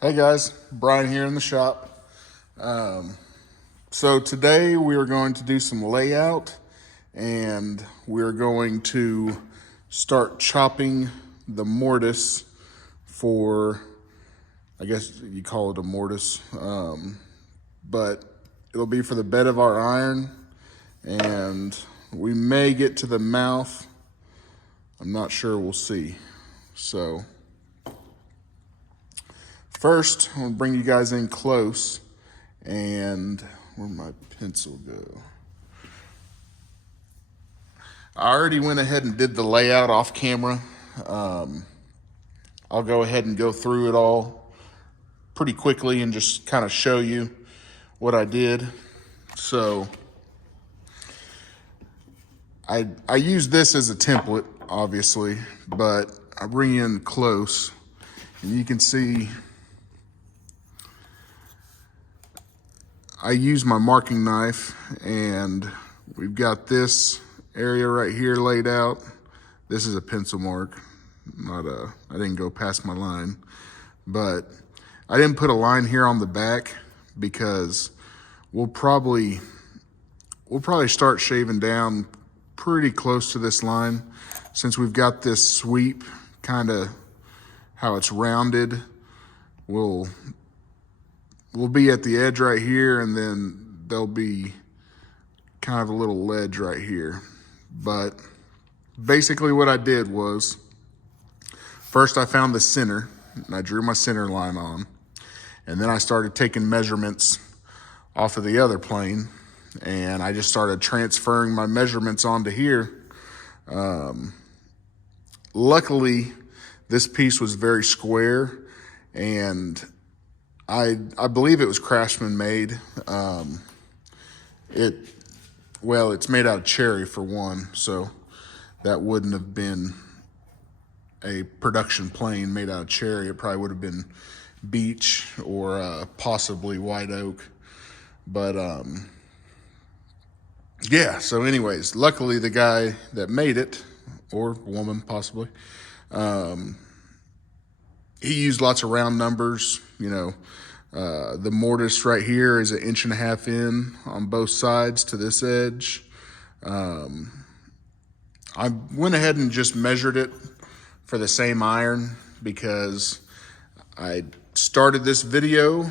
Hey guys, Brian here in the shop. So today we are going to do some layout and we're going to start chopping the mortise for, I guess you call it a mortise, but it'll be for the bed of our iron, and we may get to the mouth. I'm not sure, we'll see. So first, I'm gonna bring you guys in close, and where'd my pencil go? I already went ahead and did the layout off camera. I'll go ahead and go through it all pretty quickly and just kind of show you what I did. So I use this as a template, obviously, but I bring you in close and you can see I use my marking knife, and we've got this area right here laid out. This is a pencil mark, I didn't go past my line, but I didn't put a line here on the back because we'll probably start shaving down pretty close to this line. Since we've got this sweep, kind of how it's rounded, we'll be at the edge right here, and then there'll be kind of a little ledge right here. But basically what I did was, first I found the center, and I drew my center line on, and then I started taking measurements off of the other plane, and I just started transferring my measurements onto here. Luckily, this piece was very square, and I believe it was Craftsman made. It's made out of cherry for one, so that wouldn't have been a production plane made out of cherry. It probably would have been beech or possibly white oak. But yeah, so anyways, luckily the guy that made it, or woman possibly, he used lots of round numbers. The mortise right here is 1.5 inches in on both sides to this edge. I went ahead and just measured it for the same iron because I started this video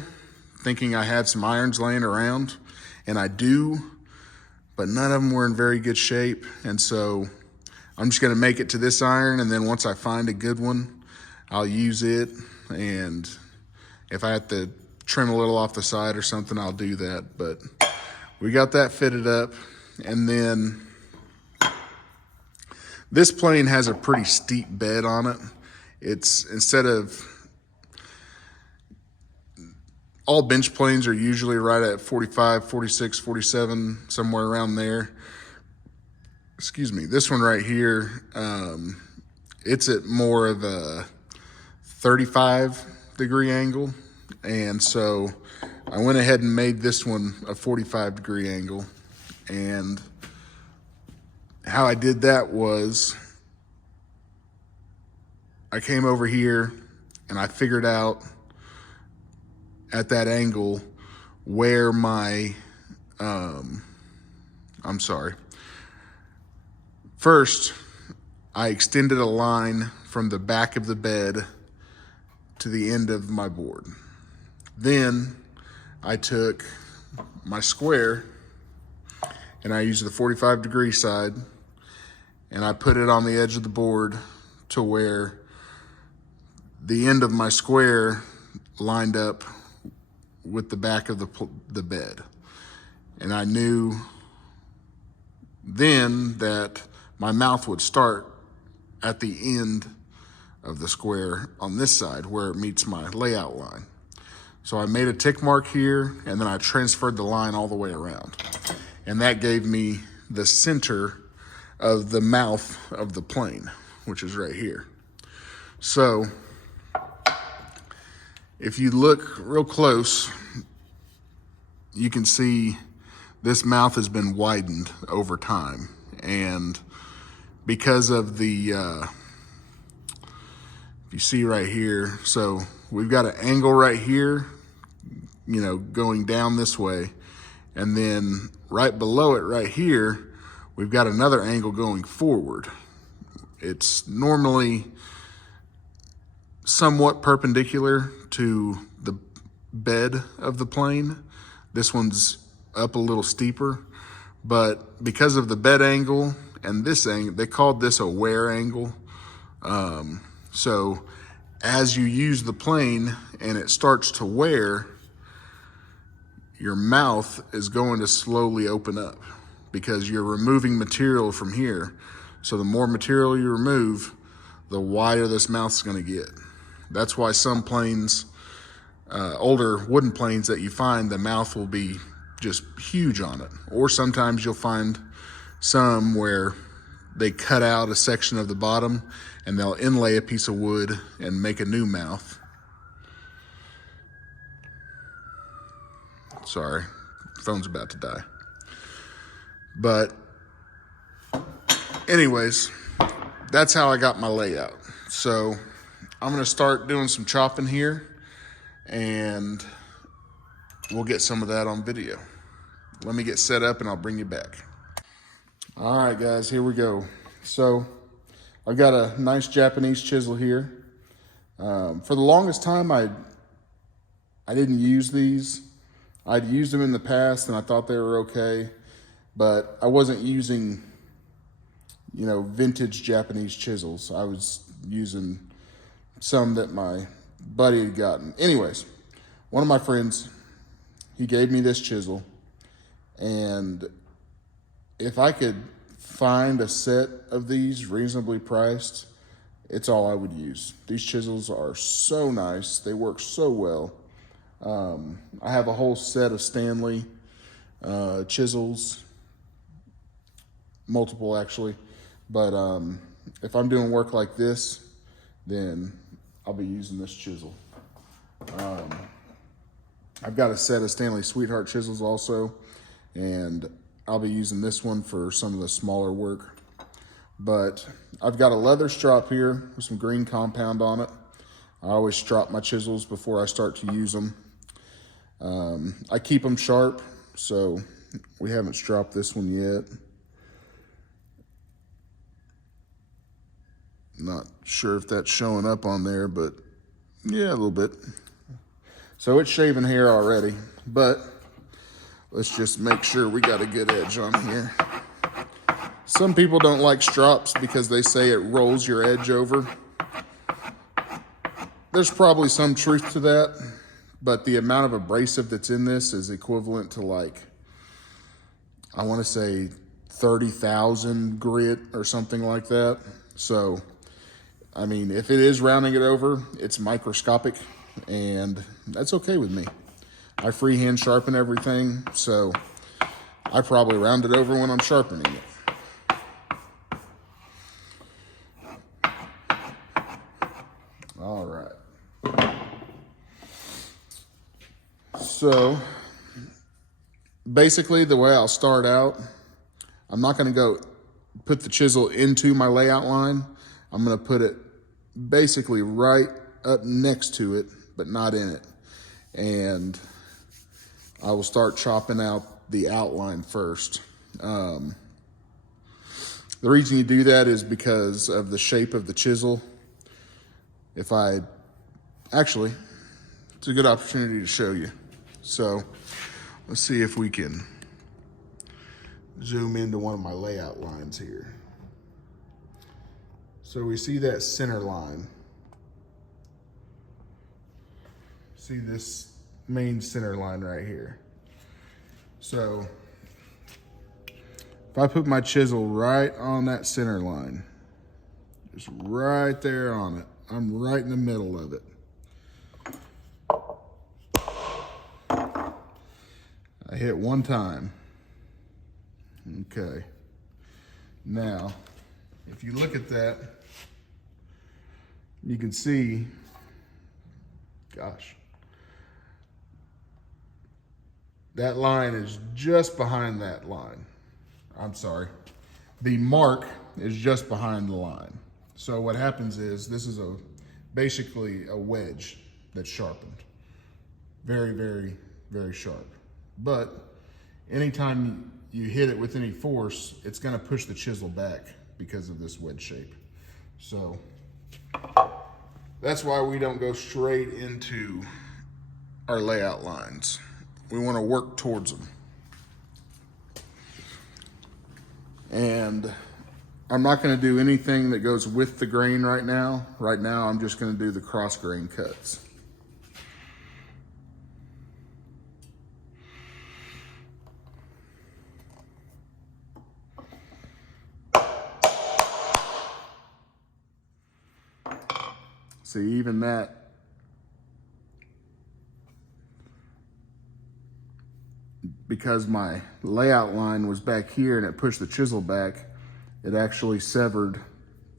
thinking I had some irons laying around, and I do, but none of them were in very good shape. And so I'm just gonna make it to this iron, and then once I find a good one, I'll use it. And if I have to trim a little off the side or something, I'll do that. But we got that fitted up. And then this plane has a pretty steep bed on it. It's, instead of, all bench planes are usually right at 45, 46, 47, somewhere around there. Excuse me. This one right here, it's at more of a 35-degree angle. And so I went ahead and made this one a 45-degree angle. And how I did that was I came over here and I figured out at that angle where my, First, I extended a line from the back of the bed to the end of my board. Then I took my square and I used the 45-degree side, and I put it on the edge of the board to where the end of my square lined up with the back of the bed. And I knew then that my mouth would start at the end of the square on this side where it meets my layout line. So I made a tick mark here, and then I transferred the line all the way around. And that gave me the center of the mouth of the plane, which is right here. So if you look real close, you can see this mouth has been widened over time. And because of the, if you see right here, so we've got an angle right here, you know, going down this way. And then right below it right here, we've got another angle going forward. It's normally somewhat perpendicular to the bed of the plane. This one's up a little steeper, but because of the bed angle and this angle, they called this a wear angle. So as you use the plane and it starts to wear, your mouth is going to slowly open up because you're removing material from here. So the more material you remove, the wider this mouth's gonna get. That's why some planes, older wooden planes that you find, the mouth will be just huge on it. Or sometimes you'll find some where they cut out a section of the bottom and they'll inlay a piece of wood and make a new mouth. Sorry, phone's about to die. But anyways, that's how I got my layout. So I'm gonna start doing some chopping here and we'll get some of that on video. Let me get set up and I'll bring you back. All right, guys, here we go. So I've got a nice Japanese chisel here. For the longest time, I didn't use these. I'd used them in the past and I thought they were okay, but I wasn't using, you know, vintage Japanese chisels. I was using some that my buddy had gotten. Anyways, one of my friends, he gave me this chisel, and if I could find a set of these reasonably priced, it's all I would use. These chisels are so nice. They work so well. I have a whole set of Stanley chisels, multiple actually, but if I'm doing work like this, then I'll be using this chisel. I've got a set of Stanley Sweetheart chisels also, and I'll be using this one for some of the smaller work. But I've got a leather strop here with some green compound on it. I always strop my chisels before I start to use them. I keep them sharp, so we haven't stropped this one yet. Not sure if that's showing up on there, but yeah, a little bit. So it's shaving hair already, but let's just make sure we got a good edge on here. Some people don't like strops because they say it rolls your edge over. There's probably some truth to that, but the amount of abrasive that's in this is equivalent to, like, I want to say 30,000 grit or something like that. So, I mean, if it is rounding it over, it's microscopic, and that's okay with me. I freehand sharpen everything, so I probably round it over when I'm sharpening it. All right. So basically the way I'll start out, I'm not going to go put the chisel into my layout line. I'm going to put it basically right up next to it, but not in it. And I will start chopping out the outline first. The reason you do that is because of the shape of the chisel. Actually, it's a good opportunity to show you. So let's see if we can zoom into one of my layout lines here. So we see that center line. See this main center line right here. So if I put my chisel right on that center line, just right there on it, I'm right in the middle of it. I hit one time. Okay. Now, if you look at that, you can see, gosh, that line is just behind that line. I'm sorry. The mark is just behind the line. So what happens is, this is basically a wedge that's sharpened. Very, very, very sharp. But anytime you hit it with any force, it's gonna push the chisel back because of this wedge shape. So that's why we don't go straight into our layout lines. We wanna work towards them. And I'm not gonna do anything that goes with the grain right now. Right now, I'm just gonna do the cross grain cuts. See, even that, because my layout line was back here and it pushed the chisel back, it actually severed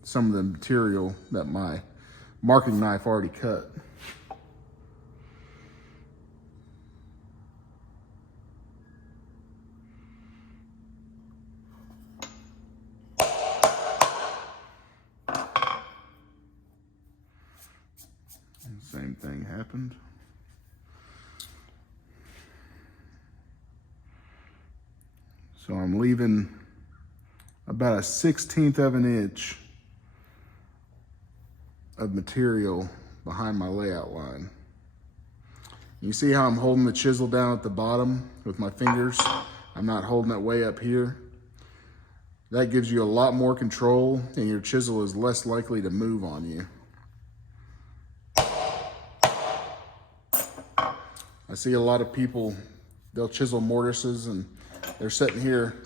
some of the material that my marking knife already cut. Same thing happened. So I'm leaving about a 1/16 of an inch of material behind my layout line. You see how I'm holding the chisel down at the bottom with my fingers? I'm not holding it way up here. That gives you a lot more control and your chisel is less likely to move on you. I see a lot of people, they'll chisel mortises and they're sitting here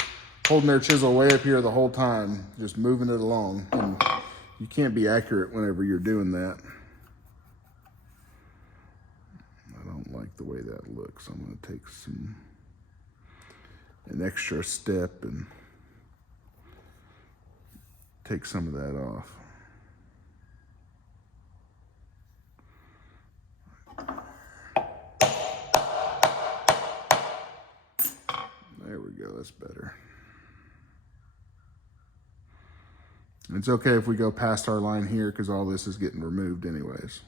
holding their chisel way up here the whole time, just moving it along. And you can't be accurate whenever you're doing that. I don't like the way that looks. I'm gonna take an extra step and take some of that off. There we go, that's better. And it's okay if we go past our line here because all this is getting removed anyways.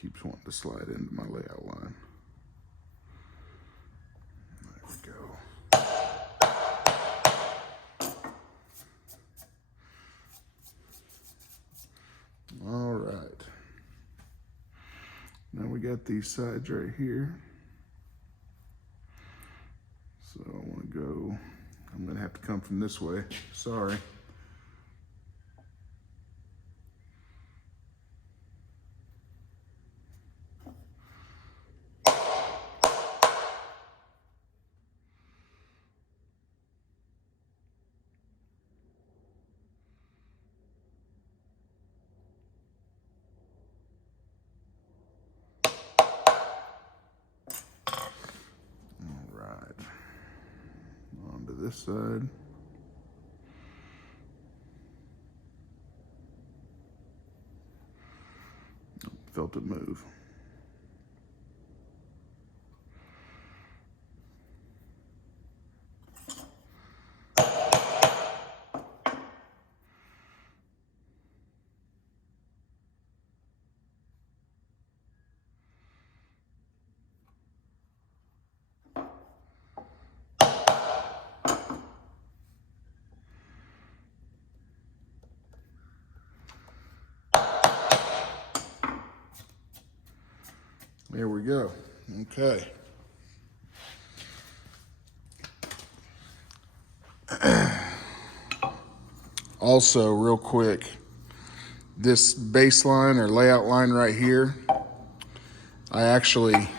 Keeps wanting to slide into my layout line. There we go. All right. Now we got these sides right here. So I want to go, I'm going to have to come from this way. Sorry. This side. Felt it move. There we go. Okay. Also, real quick, this baseline or layout line right here, I actually